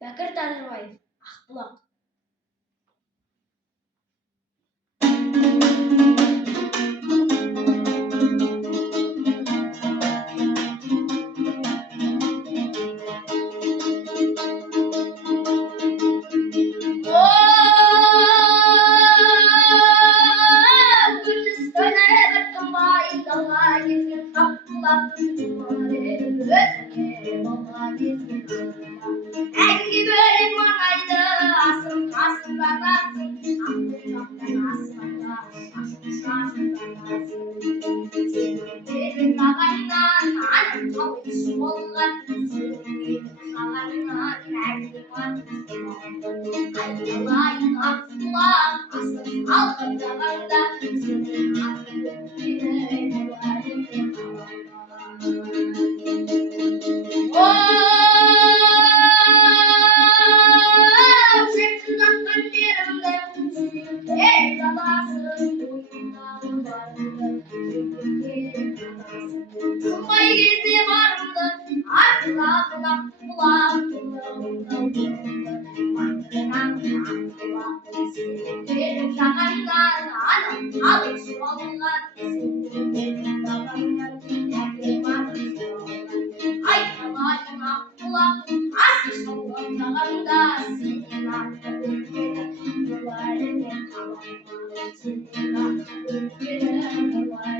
Бәкір Тәңірбаев, Ақбұлақ. Әнге бөлек маңайды асым қасым батасың, ақбір жақтан аспанға шашым батасың. Сенің беріп жағаңнан аным қалайшы болған, сенің беріп жағаңнан әкем атыс болған. Айналайын Ақбұлақ, асыл қалқып жағаңда, сенің атың өтпелі болайын деп Тұмай кезде барымды, артылағын Ақбұлақ, сенің беріп жағаңнан анам қалайшы болған, сенің беріп жағаңнан әкем атыс болған. Айналайын Ақбұлақ, асыл шалған жағаңда, сенен атың өтпелі болайын деп қаламын. Сенен атың өтпелі болайын.